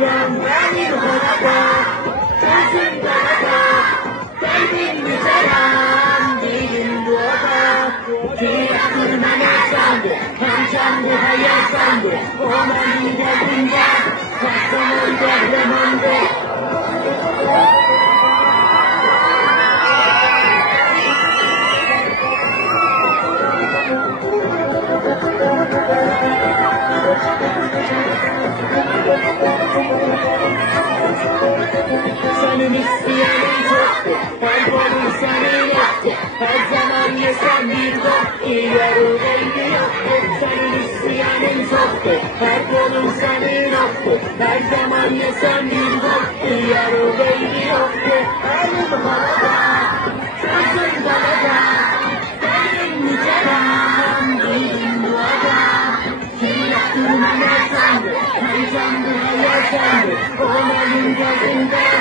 Yang berani berhadapan Jangan berhadapan Penting bicara Dingin doa Tidak bermana sambil Hancam bahaya sambil Oman tidak pindah Kata mendak bermandak Senin isteyenin çoktu Her konu senin yaptı Her zaman yesen bir gol İyarı belli yoktu Senin isteyenin çoktu Her konu senin yaptı Her zaman yesen bir gol İyarı belli yoktu Elim havada Sözün dalada Benim mücadem Dilim duada Silah durmana sandı Kancam buraya sandı Olanın gözünde